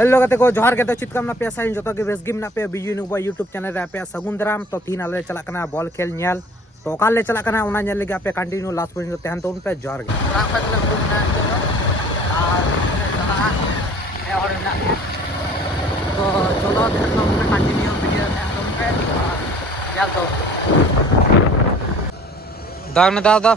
Hello गाते को जोहार के चित कामना पे साइन जो के बेस गेम ना पे बीजू नु यूट्यूब चैनल रे पे सगुन दाराम तो तीन आले चला कना बॉल खेल नेल तो काले चला कना उना नेल लगे पे कंटिन्यू लास्ट पॉइंट तहन तो उन पे जोहार के राख पे ग्रुप ना और ना तो चलो फिर हम पे कंटिन्यू वीडियो तहन पे यार तो दाग ना दादा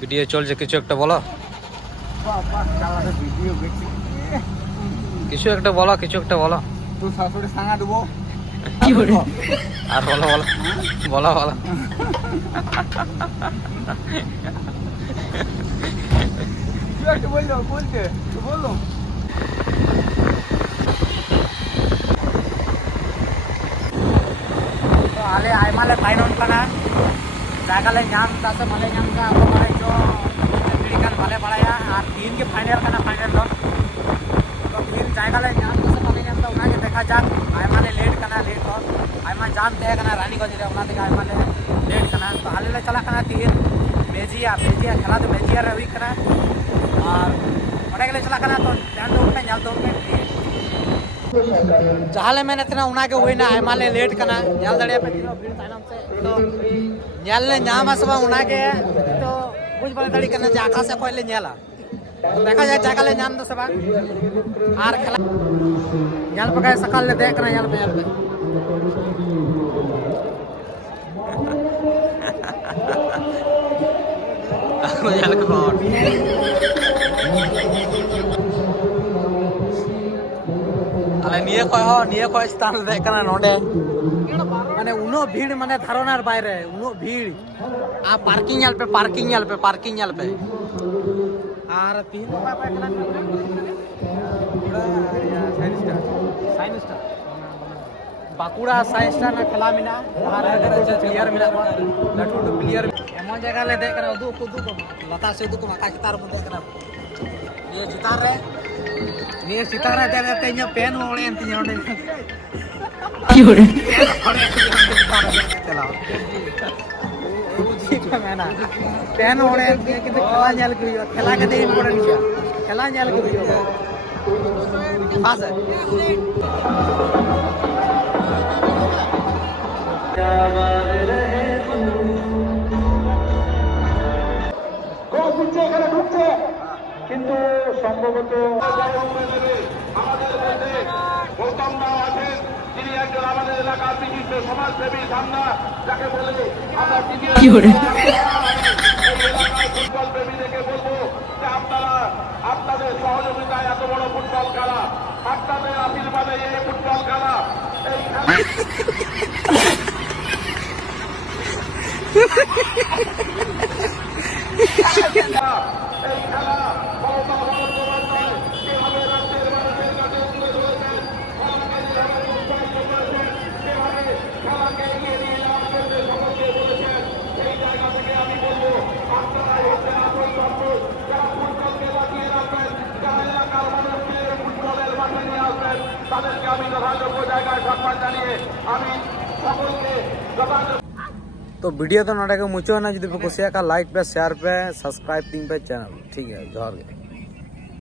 ভিডিও চলছে কিছু একটা বলো কিছু একটা বলো তোর শাশুড়ি সাঙ্গা দেবো কি করে আর বলো বলো বলতে বলো तो आले आयमाले फाइनल कना जागाले नाम तासे माले नाम का अब माले जो अमेरिकन वाले पड़ाया और तीन के फाइनल कना फाइनल तो तीन जागाले नाम तासे माले नाम तो उना के देखा जाक आयमाले लेट कना लेट तो आयमा जान ते कना रानी को दिले उना ते आयमाले लेट कना तो आले चला कना तीन बेजिया खेला तो बेजिया रवि कना और ओडे के चला कना तो ध्यान दो पे ᱧᱮᱞ दो पे जहाले मैंने तना उना के होइना आयमाले लेट कना ᱧᱮल दड़े पे दिनो भीड़ तायनम से तो ᱧᱮल ले ᱧᱟᱢ आसबा उना के तो बुझ बले दड़ी कना जे आकाश से पहले ᱧᱮला देखा जाए जागा ले ᱧाम दो सबा आर खेला ᱧᱮल पे गए सकाल ले देख कना ᱧᱮल पे ᱧᱮल के बात अले निये को स्थान दे कना नोडे माने उनो भीड़ माने धारणार बाहरे उनो भीड़ आ पार्किंग ᱧᱮल पे आर तीन पे कना sign star Bankura sign star ना खेला मिना आर अगर प्लेयर मिना लटू प्लेयर एमन जगह ले दे कना उदु को लता से उदु को माका चितार में दे कना ये चितार रे दे तेኛ पेन ओळे अंतिnya ओडे की ओडे चला मैंने पेन ओळे अंतिnya किंतु खेला ᱧᱮल के हुई खेला के दे इम्पोर्टेंट है खेला ᱧᱮल के हुई पास है কিন্তু সম্ভবত আমাদের মধ্যে গৌতম রাও আছেন তিনি একজন আমাদের এলাকার বিশিষ্ট সমাজসেবী ধামনা যাকে বলে আমরা ফুটবল প্রেমীদেরকে বলবো যে আপনারা আপনাদের সহযোগিতায় এত বড় ফুটবল খেলা আপনাদের আশীর্বাদে এই ফুটবল খেলা এই খেলা এই খেলা তাদেরকে আমি যথাযোগ্য জায়গায় সম্মান জানিয়ে আমি সকলকে तो वीडियो तो नोडे के मुचो ना जदि पे कुसिया का लाइक पे शेयर पे सब्सक्राइब तीन पे चैनल ठीक है जोहार।